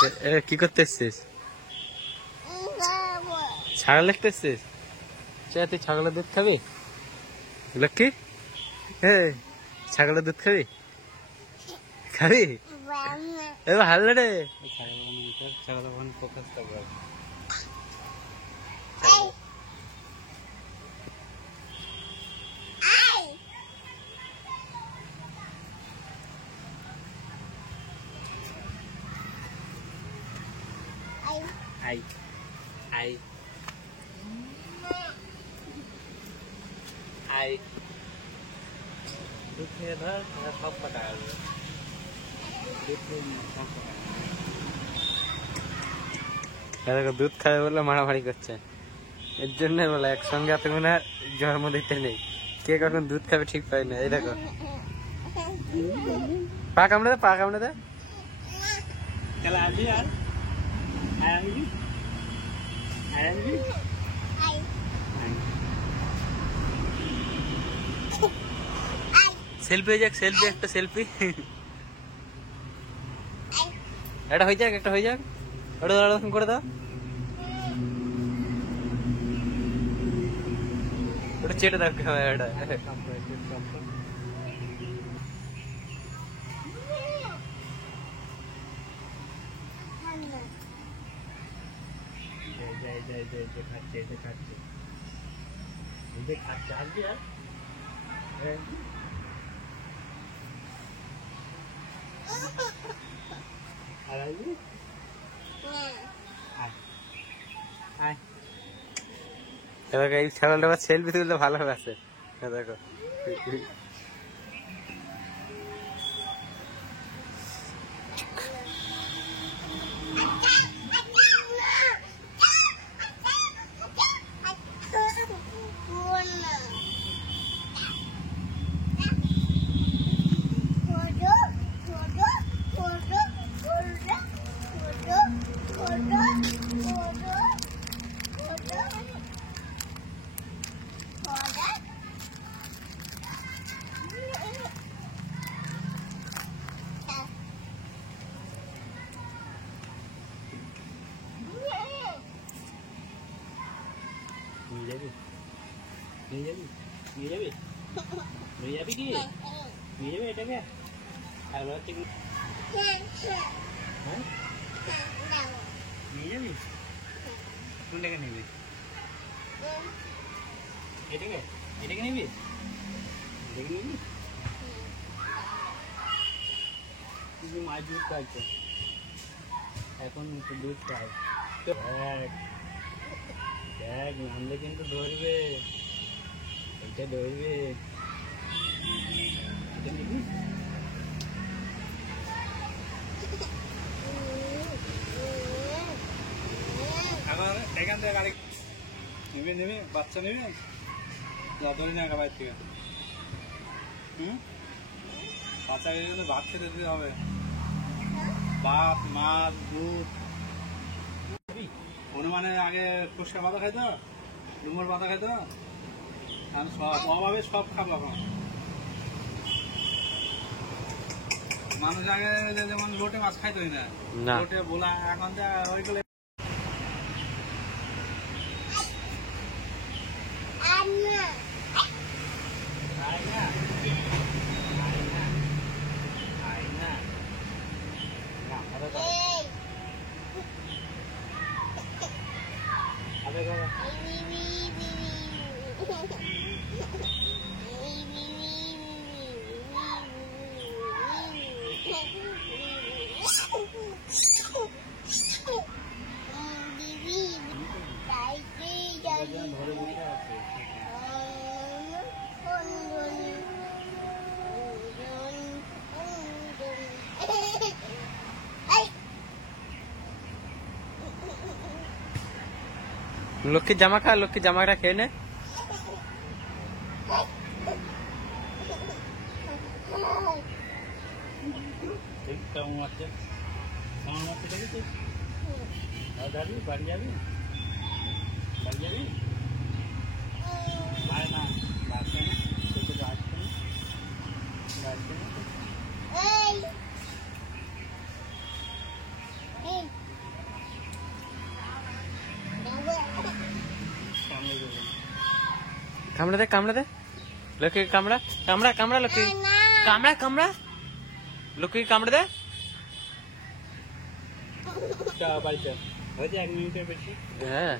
কি করতে এসছিস? ছাগল দেখতে এসছিস? তুই ছাগলের দুধ খাবি? লক্ষ্মী, ছাগলের দুধ খাবি? খাবি? এবার হারলে রে। আই আই আই দুধ খেয়ে ধর সব কাটা আসবে। দুধ খাবে বলে মারামারি করছে, এর জন্য বলে একসঙ্গে এতগুলো জন্ম দিতে নেই, কে কখন দুধ খাবে ঠিক পাই না। এই দেখো পা কামড়ে দে, পা কামড়ে দে। সেলফি হয়ে যাক, সেলফি, একটা সেলফি। এটা হয়ে যাক, একটা হয়ে যাক, ওটা ওরকম করে দাও, ওটা চেটে দাও। ওটা খাচ্ছে আসবি আর এই ছাগলটা আবার সেলফি তুলতে ভালো আছে। দেখো নিয়ে যাবি, নিয়ে যাবি, নিয়ে যাবি কি, নিয়ে যাবি এটাকে? আর হচ্ছে কি নিয়ে যাবি? কোনটাকে নিবি? এটাকে, এটাকে নিবি? এটাকে নিবি? কিন্তু মাছ দুধ খাইছে এখন, দুধ খায়। দেখ নামলে কিন্তু ধরবে, এটা ধরবে। এটা নিবি? এখন এখান থেকে গাড়ি নিবি, নিবি বাচ্চা নিবি, ধরে না বাইর থেকে। বাচ্চাকে কিন্তু ভাত খেতে দিতে হবে, ভাত, মাছ, দুধ। হনুমানে আগে ফুসকা পাতা খাইতো, ডুমুর পাতা খাইতো, সব অভাবে সব খাবো এখন। মানুষ আগে যেমন লোটে মাছ খাইতোই না, লোটে বোলা, এখন ওইগুলো লক্ষ্মীর জামা খা, লক্ষ্মীর জামাটা খেয়ে নে। কেমন আছে, কেমন আছে দেখেছিস? যাবি বাড়ি, যাবি বাড়ি, যাবি? আয় না, আসছে না, আসছে না, আসছে না। কামড়া দে কামড়া দে লক্ষ্মী কামড়া কামড়া কামড়া লক্ষ্মী কামড়া কামড়া লক্ষ্মী কামড়া দে বাড়িতে হয়েছে 1 মিনিটের বেশি হ্যাঁ